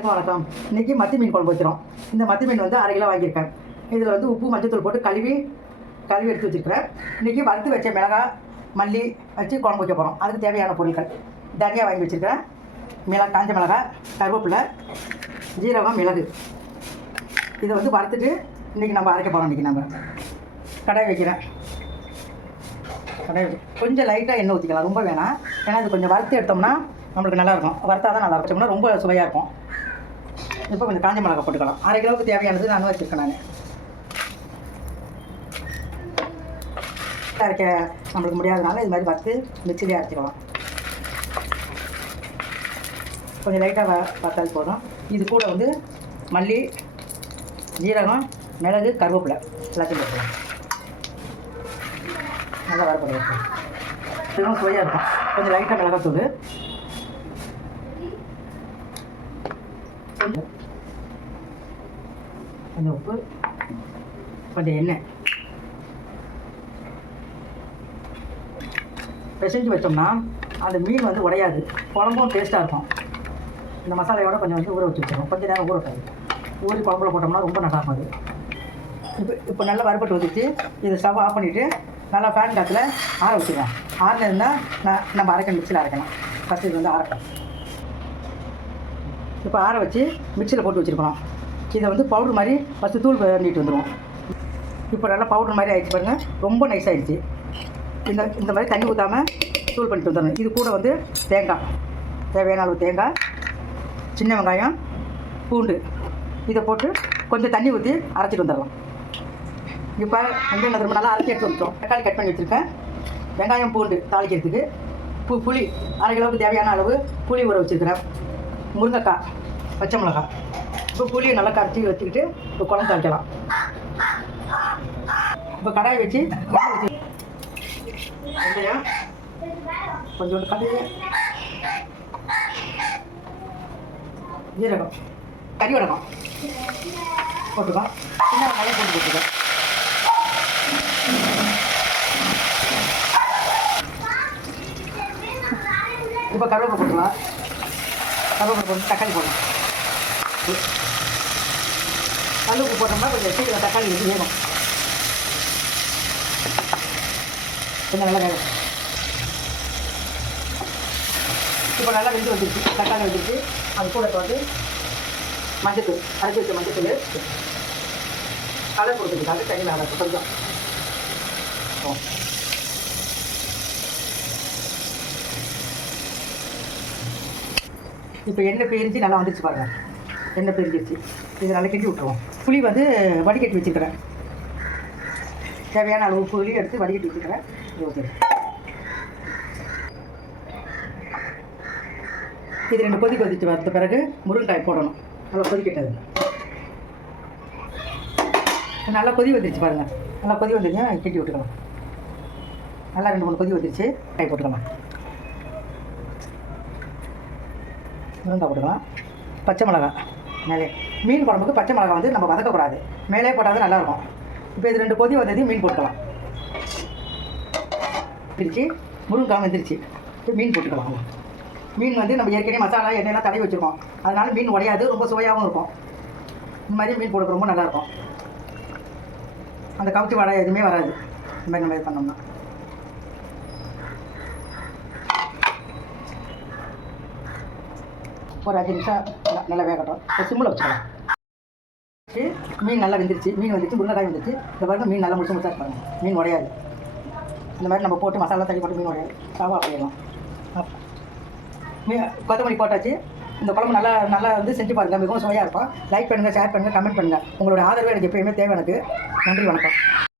அனைவருக்கும் வணக்கம். இன்றைக்கி மத்தி மீன் குழம்பு வைக்கிறோம். இந்த மத்தி மீன் வந்து 1/2 கிலோ வாங்கியிருக்கேன். இதில் வந்து உப்பு மஞ்சத்தூள் போட்டு கழுவி எடுத்து வச்சுருக்கிறேன். இன்றைக்கி வறுத்து வச்ச மிளகாய் மல்லி வச்சு குழம்பு வைக்க போகிறோம். அதுக்கு தேவையான பொருட்கள் தனியாக வாங்கி வச்சுருக்கிறேன். காஞ்ச மிளகாய், கருவேப்பிலை, ஜீரகம், மிளகு. இதை வந்து வறுத்துட்டு இன்றைக்கி நம்ம அரைக்க போகிறோம். இன்றைக்கி நம்ம கடாய் வைக்கிறேன். கடாய் கொஞ்சம் லைட்டாக எண்ணெய் ஊற்றிக்கலாம், ரொம்ப வேணாம். ஏன்னா இது கொஞ்சம் வறுத்து எடுத்தோம்னா நம்மளுக்கு நல்லாயிருக்கும். வறுத்தா தான் நல்லா வச்சோம்னா ரொம்ப சுவையாக இருக்கும். இப்போ கொஞ்சம் காஞ்ச மிளகாய் போட்டுக்கலாம். 1/2 கிலோவுக்கு தேவையானது நான் வச்சுருக்கேன். நான் அரைக்க நம்மளுக்கு முடியாதனால இது மாதிரி வறுத்து மிக்சிலே அரைச்சிக்கலாம். கொஞ்சம் லைட்டாக வறுத்தால் போதும். இது கூட வந்து மல்லி, ஜீரகம், மிளகு, கருவேப்பிலை எல்லாத்தையும் போட்டுக்கலாம். நல்லா வரப்பட வைக்கும். இதுவும் சுவையாக இருக்கும். கொஞ்சம் லைட்டாக மிளகாத்தூள், கொஞ்சம் உப்பு, கொஞ்சம் எண்ணெய் பிசைஞ்சு வச்சோம்னா அந்த மீன் வந்து உடையாது. குழம்பும் டேஸ்ட்டாக இருக்கும். இந்த மசாலையோட கொஞ்சம் வந்து ஊற வச்சு வச்சிடும். கொஞ்சம் நேரம் ஊற வைக்காது. ஊறி குழம்புல போட்டோம்னா ரொம்ப நல்லா இருக்கும். அது இப்போ நல்லா வறுபட்டு வந்துச்சு. இதை ஸ்டவ் ஆஃப் பண்ணிவிட்டு நல்லா ஃபேன் காற்றுல ஆற வச்சுக்கலாம். ஆறில் இருந்தால் நம்ம அரைக்க மிக்சியில் அரைக்கலாம். ஃபஸ்ட்டு இது வந்து ஆறட்டும். இப்போ ஆற வச்சு மிக்சியில் போட்டு வச்சுருக்கோம். இதை வந்து பவுட்ரு மாதிரி ஃபஸ்ட்டு தூள் பண்ணிட்டு வந்துடுவோம். இப்போ நல்லா பவுட்ரு மாதிரி ஆகிடுச்சு பாருங்கள். ரொம்ப நைஸ் ஆகிடுச்சு. இந்த மாதிரி தண்ணி ஊற்றாமல் தூள் பண்ணிட்டு வந்துடணும். இது கூட வந்து தேங்காய், தேவையான அளவு தேங்காய், சின்ன வெங்காயம், பூண்டு இதை போட்டு கொஞ்சம் தண்ணி ஊற்றி அரைச்சிட்டு வந்துடலாம். இப்போ வந்து நம்ம நல்லா அரைச்சி எடுத்து வந்துட்டோம். தக்காளி கட் பண்ணி வச்சுருக்கேன். வெங்காயம், பூண்டு தாளிக்கிறதுக்கு புளி 1/2 கிலோவுக்கு தேவையான அளவு புளி ஊற வச்சுருக்கிறேன். முருங்கைக்காய், பச்சை மிளகாய். இப்போ புளியை நல்லா கரைச்சி வச்சுக்கிட்டு இப்போ குழம்பு தாளிக்கலாம். இப்போ கடாயை வச்சு வெங்காயம், கொஞ்சோண்டு கடுகு, ஜீரகம், கறி வடகம் போட்டுக்கோம். சின்ன வெங்காயம் போட்டு போட்டுக்கோம். இப்போ கருவேப்பிலை போட்டுக்கலாம். கருவேப்பிலை போட்டு தக்காளி போடலாம். கல்லுப்பு போட்டோம்னா கொஞ்சம் சீக்கிரம் தக்காளி வந்து வேகும். கொஞ்சம் நல்லா வேகும். இப்போ நல்லா வெந்து வந்துடுச்சு. தக்காளி வந்துடுச்சு. அது கூட வந்து மஞ்சத்தூள், அரைச்சி வச்ச மஞ்சத்தூள் கலர் கொடுத்துருக்காங்க. தண்ணியில் அதை கொஞ்சம் இப்போ எண்ணெய் பிரிஞ்சு நல்லா வந்துடுச்சு பாருங்கள். எண்ணெய் பிரிஞ்சிருச்சு. இதை நல்லா கட்டி விட்டுருவோம். புளி வந்து வடிகட்டி வச்சுக்கிறேன். தேவையான அளவு புளி எடுத்து வடிகட்டி வச்சுக்கிறேன். ஓகே. இது 2 கொதி கொதிச்சு வந்த பிறகு முருங்கைக்காய் போடணும். நல்லா கொதிக்கிட்டது. நல்லா கொதி வந்துடுச்சு பாருங்கள். நல்லா கொதி வந்துடுங்க. கட்டி விட்டுக்கலாம். நல்லா 2-3 கொதி வந்துடுச்சு. காய் போட்டுக்கலாம். முருங்காய் போட்டுக்கலாம். பச்சை மிளகாய் மேலே. மீன் குழம்புக்கு பச்சை மிளகாய் வந்து நம்ம வதக்கக்கூடாது. மேலே போட்டால் தான் நல்லாயிருக்கும். இப்போ இது 2 கொதி வந்ததையும் மீன் போட்டுக்கலாம். பிரித்து முருங்காய் வந்துருச்சு. இப்போ மீன் போட்டுக்கலாம். மீன் வந்து நம்ம ஏற்கனவே மசாலா எண்ணெயெல்லாம் தடவி வச்சுருக்கோம். அதனால் மீன் உடையாது, ரொம்ப சுவையாகவும் இருக்கும். இந்த மாதிரி மீன் போடுறது ரொம்ப நல்லாயிருக்கும். அந்த கவுச்சி வடை எதுவுமே வராது. இந்த மாதிரி நம்ம இது பண்ணோம்னா ஒரு 5 நிமிஷம் நல்லா வேகட்டும். சிம்மில் வச்சுக்கலாம். மீன் நல்லா வெந்துருச்சு. மீன் வந்துச்சு, முருங்கைக்காய் வந்துச்சு. இந்த பாருங்க மீன் நல்லா முழுசு முழுசாக இருப்பாங்க. மீன் உடையாது. இந்த மாதிரி நம்ம போட்டு மசாலா தள்ளி போட்டு மீன் உடையாது. சாவா போயிடலாம். கொத்தமல்லி போட்டாச்சு. இந்த குழம்பு நல்லா வந்து செஞ்சு பாருங்கள். மிகவும் சுவையாக இருக்கும். லைக் பண்ணுங்கள், ஷேர் பண்ணுங்கள், கமெண்ட் பண்ணுங்கள். உங்களோட ஆதரவு எனக்கு எப்பயுமே தேவை. எனக்கு நன்றி, வணக்கம்.